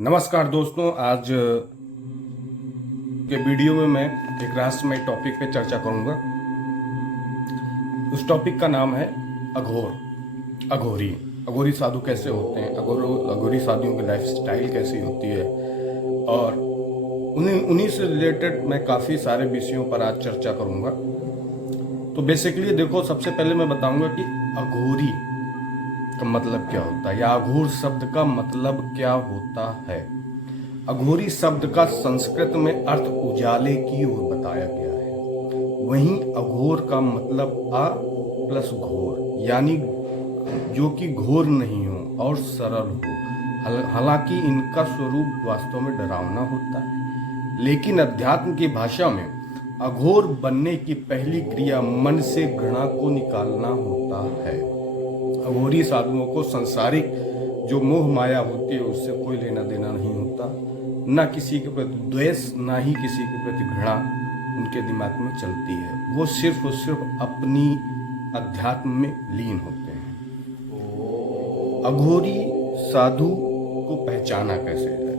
नमस्कार दोस्तों, आज के वीडियो में मैं एक रहस्यमय टॉपिक पे चर्चा करूंगा। उस टॉपिक का नाम है अघोर। अघोरी अघोरी साधु कैसे होते हैं, अघोरी साधुओं की लाइफ स्टाइल कैसी होती है, और उन्हीं उन्हीं से रिलेटेड मैं काफ़ी सारे विषयों पर आज चर्चा करूंगा। तो बेसिकली देखो, सबसे पहले मैं बताऊंगा कि अघोरी का मतलब क्या होता है, या अघोर शब्द का मतलब क्या होता है। अघोरी शब्द का संस्कृत में अर्थ उजाले की ओर बताया गया है। वहीं अघोर का मतलब अ प्लस घोर, यानी जो कि घोर नहीं हो और सरल हो। हालांकि इनका स्वरूप वास्तव में डरावना होता है, लेकिन अध्यात्म की भाषा में अघोर बनने की पहली क्रिया मन से घृणा को निकालना होता है। अघोरी साधुओं को सांसारिक जो मोह माया होती है उससे कोई लेना देना नहीं होता। न किसी के प्रति द्वेष, ना ही किसी के प्रति घृणा उनके दिमाग में चलती है। वो सिर्फ और सिर्फ अपनी अध्यात्म में लीन होते हैं। अघोरी साधु को पहचाना कैसे जाए।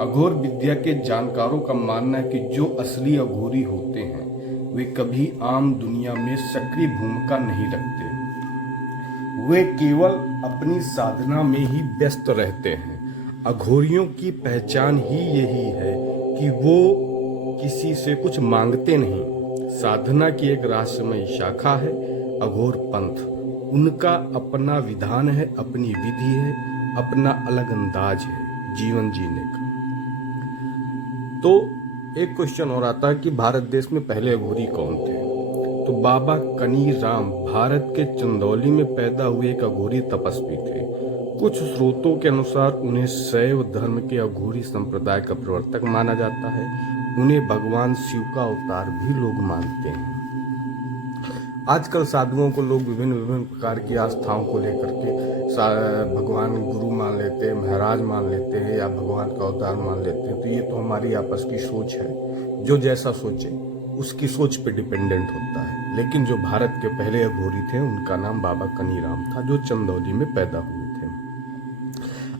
अघोर विद्या के जानकारों का मानना है कि जो असली अघोरी होते हैं वे कभी आम दुनिया में सक्रिय भूमिका नहीं रखते। वे केवल अपनी साधना में ही व्यस्त रहते हैं। अघोरियों की पहचान ही यही है कि वो किसी से कुछ मांगते नहीं। साधना की एक रहस्यमय शाखा है अघोर पंथ। उनका अपना विधान है, अपनी विधि है, अपना अलग अंदाज है जीवन जीने का। तो एक क्वेश्चन हो रहा था कि भारत देश में पहले अघोरी कौन थे। तो बाबा कनीर राम भारत के चंदौली में पैदा हुए एक अघोरी तपस्वी थे। कुछ स्रोतों के अनुसार उन्हें शैव धर्म के अघोरी संप्रदाय का प्रवर्तक माना जाता है। उन्हें भगवान शिव का अवतार भी लोग मानते हैं। आजकल साधुओं को लोग विभिन्न विभिन्न प्रकार की आस्थाओं को लेकर के भगवान गुरु मान लेते हैं, महाराज मान लेते हैं, या भगवान का अवतार मान लेते हैं। तो ये तो हमारी आपस की सोच है, जो जैसा सोचे उसकी सोच पे डिपेंडेंट होता है। लेकिन जो भारत के पहले अघोरी थे उनका नाम बाबा कनीराम था, जो चंदौली में पैदा हुए थे।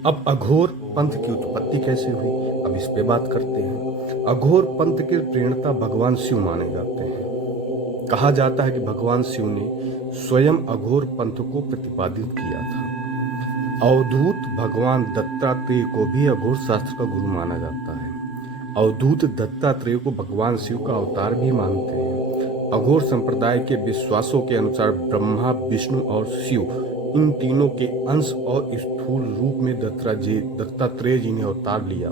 अब अघोर पंथ की उत्पत्ति कैसे हुई, अब इस पे बात करते हैं। अघोर पंथ के प्रेरणता भगवान शिव माने जाते हैं। कहा जाता है कि भगवान शिव ने स्वयं अघोर पंथ को प्रतिपादित किया था। अवधूत भगवान दत्तात्रेय को भी अघोर शास्त्र का गुरु माना जाता है। अवधूत दत्तात्रेय को भगवान शिव का अवतार भी मानते हैं। अघोर संप्रदाय के विश्वासों के अनुसार ब्रह्मा, विष्णु और शिव, इन तीनों के अंश और स्थूल रूप में दत्तात्रेय जी ने अवतार लिया।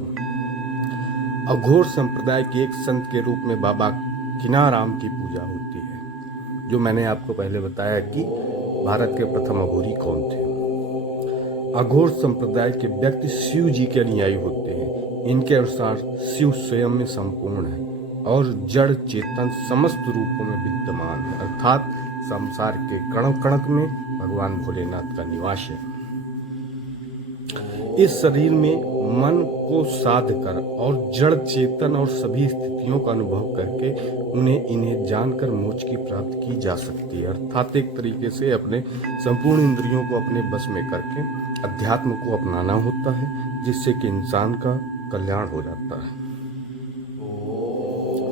अघोर संप्रदाय के एक संत के रूप में बाबा किनाराम की पूजा होती है। जो मैंने आपको पहले बताया कि भारत के प्रथम अघोरी कौन थे। अघोर संप्रदाय के व्यक्ति शिव जी के अनुयायी होते हैं। इनके अनुसार शिव स्वयं में संपूर्ण है और जड़ चेतन समस्त रूपों में विद्यमान है, अर्थात संसार के कण कण में भगवान भोलेनाथ का निवास है। इस शरीर में मन को साध कर और जड़ चेतन और सभी स्थितियों का अनुभव करके इन्हें जानकर मोक्ष की प्राप्ति की जा सकती है। अर्थात एक तरीके से अपने संपूर्ण इंद्रियों को अपने बस में करके अध्यात्म को अपनाना होता है, जिससे कि इंसान का कल्याण हो जाता है।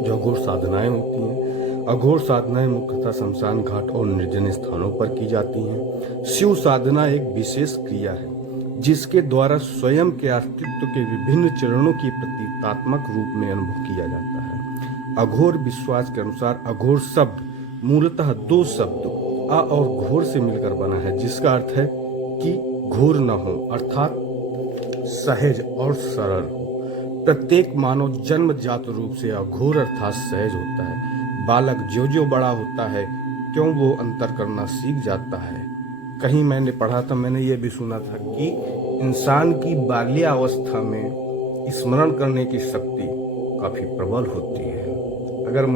जो अघोर साधनाएं होती हैं, अघोर साधनाएं मुख्यतः शमशान घाट और निर्जन स्थानों पर की जाती हैं। शिव साधना एक विशेष क्रिया है जिसके द्वारा स्वयं के अस्तित्व के विभिन्न चरणों की प्रतीकात्मक रूप में अनुभव किया जाता है। अघोर विश्वास के अनुसार अघोर शब्द मूलतः दो शब्द अ और घोर से मिलकर बना है, जिसका अर्थ है कि घोर न हो, अर्थात सहज और सरल हो। प्रत्येक मानव जन्मजात रूप से अघोर अर्थात सहज होता है। बालक जो जो बड़ा होता है क्यों वो अंतर करना सीख जाता है। कहीं मैंने पढ़ा था, मैंने ये भी सुना था कि इंसान की बाल्यावस्था में स्मरण करने की शक्ति काफी प्रबल होती है। अगर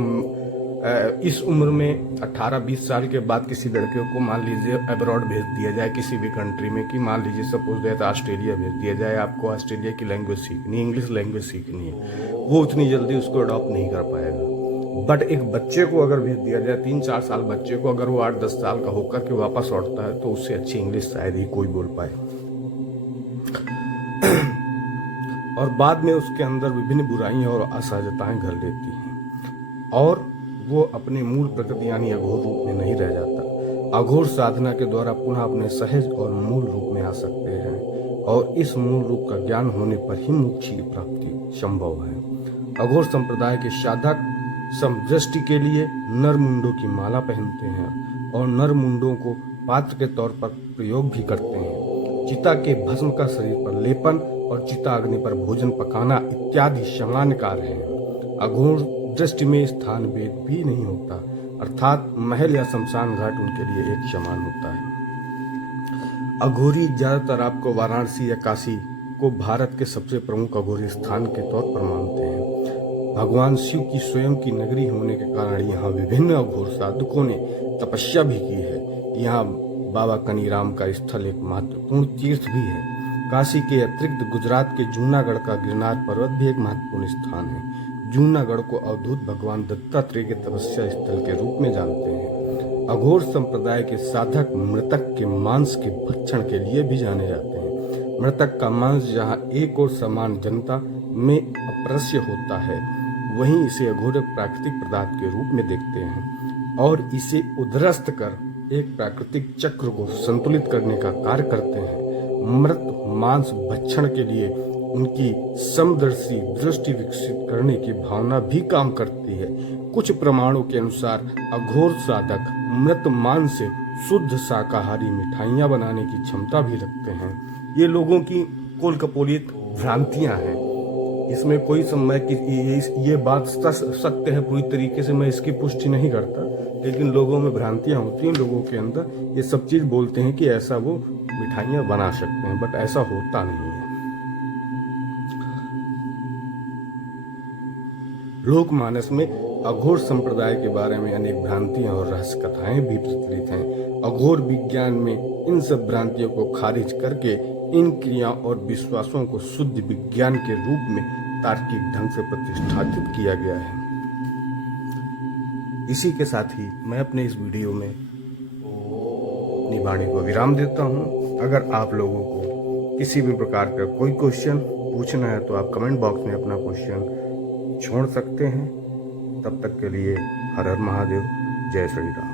इस उम्र में 18-20 साल के बाद किसी लड़के को मान लीजिए अब्रॉड भेज दिया जाए किसी भी कंट्री में, कि मान लीजिए सपोज दैट ऑस्ट्रेलिया भेज दिया जाए, आपको ऑस्ट्रेलिया की लैंग्वेज सीखनी है, इंग्लिश लैंग्वेज सीखनी है, वो उतनी जल्दी उसको अडॉप्ट नहीं कर पाएगा। बट एक बच्चे को अगर भेज दिया जाए, 3-4 साल बच्चे को, अगर वो 8-10 साल का होकर के वापस लौटता है तो उससे अच्छी इंग्लिश शायद ही कोई बोल पाए। और बाद में उसके अंदर विभिन्न बुराइयां और असहजताएं घर लेती हैं और वो अपने मूल प्रकृति यानी अघोर रूप में नहीं रह जाता। अघोर साधना के द्वारा पुनः अपने सहज और मूल रूप में आ सकते हैं और इस मूल रूप का ज्ञान होने पर ही मोक्ष की प्राप्ति संभव है। अघोर संप्रदाय के साधक समदृष्टि के लिए नर मुंडों की माला पहनते हैं और नर मुंडों को पात्र के तौर पर प्रयोग भी करते हैं। चिता के भस्म का शरीर पर लेपन और चिता अग्नि पर भोजन पकाना इत्यादि सामान्य कार्य हैं। अघोर दृष्टि में स्थान भेद भी नहीं होता, अर्थात महल या शमशान घाट उनके लिए एक समान होता है। अघोरी ज्यादातर आपको वाराणसी या काशी को भारत के सबसे प्रमुख अघोरी स्थान के तौर पर मानते हैं। भगवान शिव की स्वयं की नगरी होने के कारण यहाँ विभिन्न अघोर साधकों ने तपस्या भी की है। यहाँ बाबा कनीराम का स्थल एक महत्वपूर्ण तीर्थ भी है। काशी के अतिरिक्त गुजरात के जूनागढ़ का गिरनार पर्वत भी एक महत्वपूर्ण स्थान है। जूनागढ़ को अवधूत भगवान दत्तात्रेय के तपस्या स्थल के रूप में जानते हैं। अघोर संप्रदाय के साधक मृतक के मांस के भक्षण के लिए भी जाने जाते हैं। मृतक का मांस जहाँ एक और समान जनता में अप्रस्य होता है, वहीं इसे अघोर प्राकृतिक पदार्थ के रूप में देखते हैं और इसे उध्वस्त कर एक प्राकृतिक चक्र को संतुलित करने का कार्य करते हैं। मृत मांस भक्षण के लिए उनकी समदर्शी दृष्टि विकसित करने की भावना भी काम करती है। कुछ प्रमाणों के अनुसार अघोर साधक मृत मांस से शुद्ध शाकाहारी मिठाइयां बनाने की क्षमता भी रखते हैं। ये लोगों की कोलकपोलित भ्रांतियां हैं। इसमें कोई समय की ये बात सत्य है पूरी तरीके से, मैं इसकी पुष्टि नहीं करता, लेकिन लोगों में भ्रांतियां होती हैं। लोगों के अंदर ये सब चीज बोलते हैं कि ऐसा वो मिठाइयां बना सकते हैं, बट ऐसा होता नहीं है। लोकमानस में अघोर संप्रदाय के बारे में अनेक भ्रांतियां और रहस्य कथाएं भी प्रचलित हैं। अघोर विज्ञान में इन सब भ्रांतियों को खारिज करके इन क्रियाओं और विश्वासों को शुद्ध विज्ञान के रूप में तार्किक ढंग से प्रतिष्ठापित किया गया है। इसी के साथ ही मैं अपने इस वीडियो में अपनी वाणी को विराम देता हूं। अगर आप लोगों को किसी भी प्रकार का कोई क्वेश्चन पूछना है तो आप कमेंट बॉक्स में अपना क्वेश्चन छोड़ सकते हैं। तब तक के लिए हर हर महादेव, जय श्री राम।